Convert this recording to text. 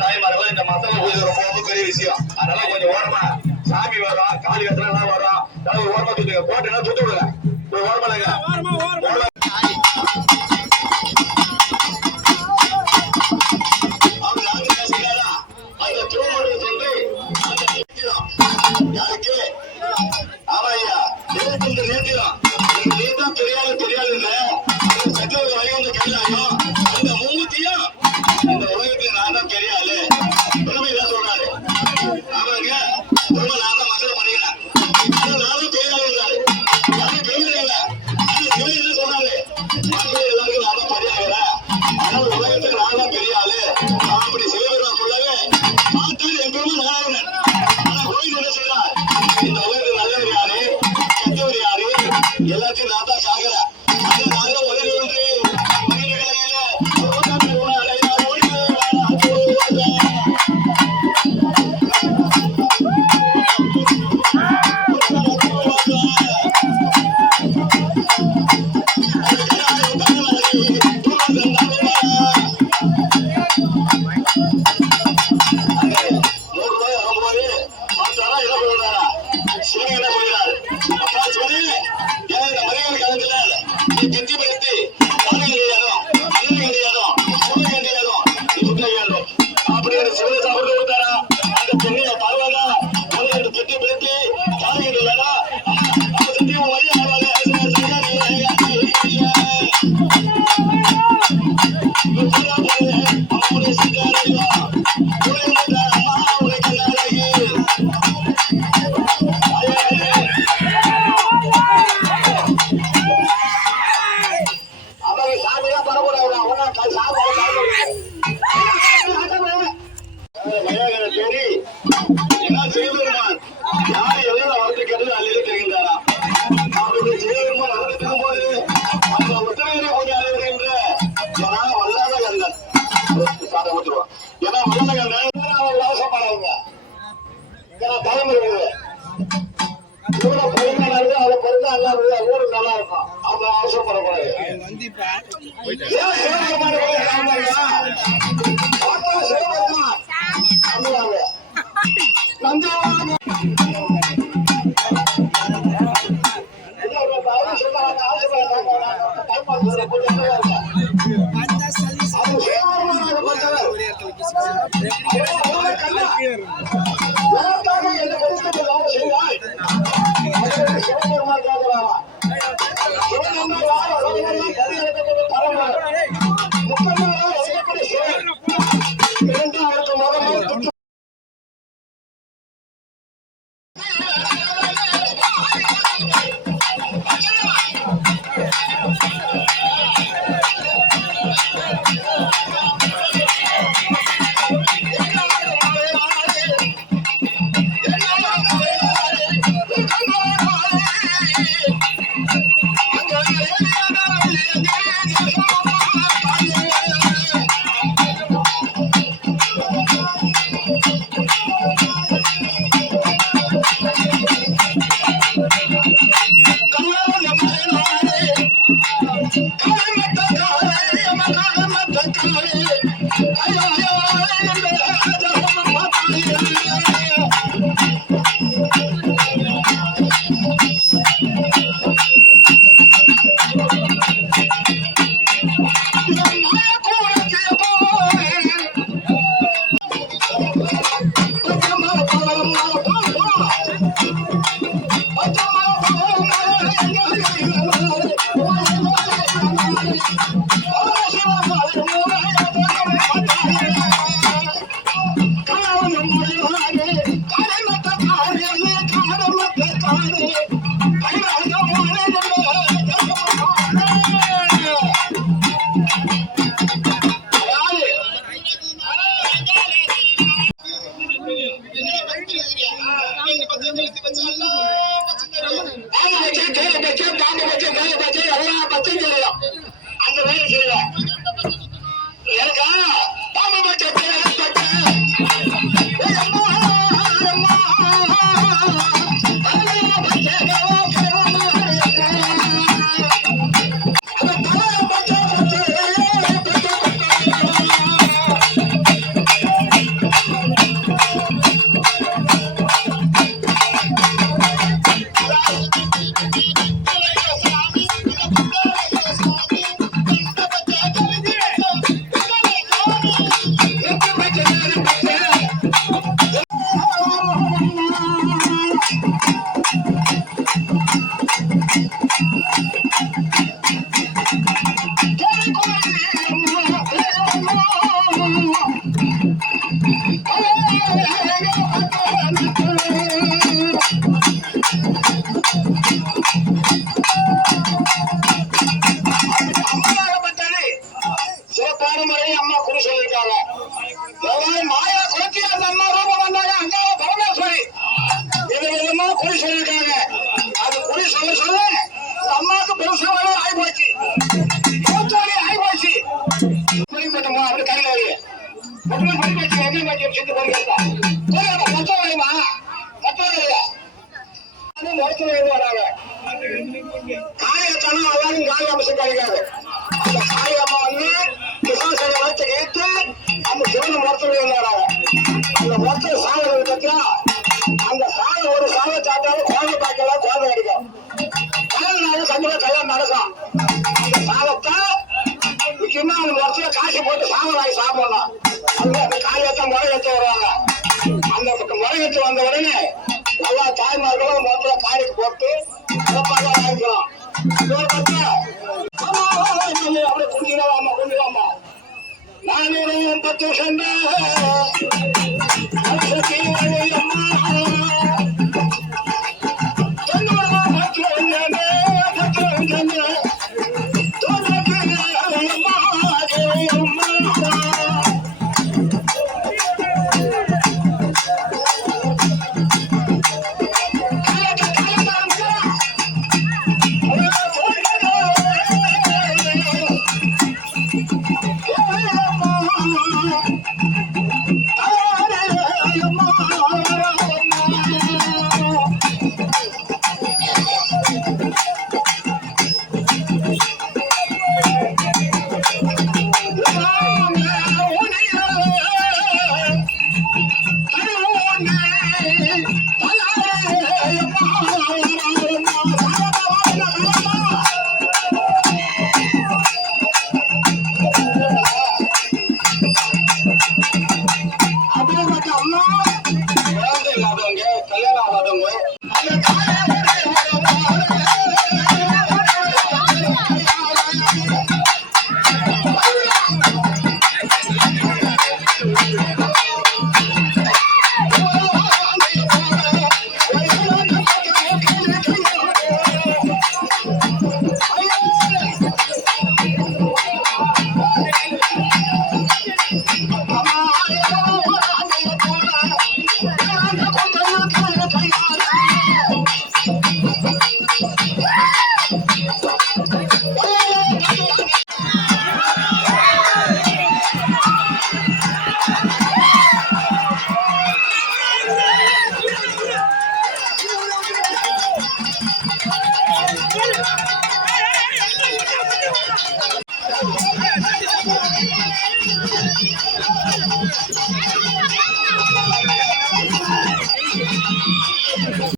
தாய்மார்கள் இந்த மசாலா பூஜை ரொம்ப பெரிய விஷயம். அதனால கொஞ்சம் ஓரமா சாமி வரும், காளி கட்டலாம் வரும், ஓரமா சுத்துங்க, போட்டு சுட்டு விடுங்க. ஓரமா பாரம்பரியம் அம்மா குறி சொல்லியிருக்காங்க. மாயா குளத்தி அந்த அம்மா ரூபம் வந்தாங்க. அங்க பரமேஸ்வரி இது விதமா குறி சொல்லியிருக்காங்க. அது குறி சொல்ல சொல்ல அம்மாவுக்கு பெருசாவே ஆகி போச்சு, மூச்சாலே ஆகி போச்சு. போட்டோமா அப்படி கையில வை மட்டுமே படி வச்சு எங்கே வச்சு செஞ்சு போயிருக்கா மொத்தம் வரையுமா மொத்தம் வரையா மருத்துவ வராங்க. காயத்தானா எல்லாரும் காய அமைச்சு கிடைக்காது. அந்த காய அம்மா வந்து கிசாசனை வச்சு கேட்டு அந்த சிவன மருத்துவ வராங்க. அந்த மருத்துவ சாலை பத்தியா அந்த சாலை ஒரு சாலை சாப்பிட்டாலும் குழந்தை பாய்க்கலாம், குழந்தை கிடைக்கும். கல்யாணம் கண்டிப்பா கல்யாணம் நடக்கும். அந்த சாலத்தை முக்கியமா அந்த மருத்துவ காசு போட்டு சாலை வாங்கி சாப்பிடணும். அந்த காயத்தை முறை வச்சு வருவாங்க. அந்த முறை வச்சு வந்த உடனே எல்லா தாய்மார்களும் மொத்தம் காய்க்கு போட்டு சிறப்பாக வாங்கிக்கலாம். அப்படியே குடிக்கலாமா குடிக்கலாமா 410 வருஷம்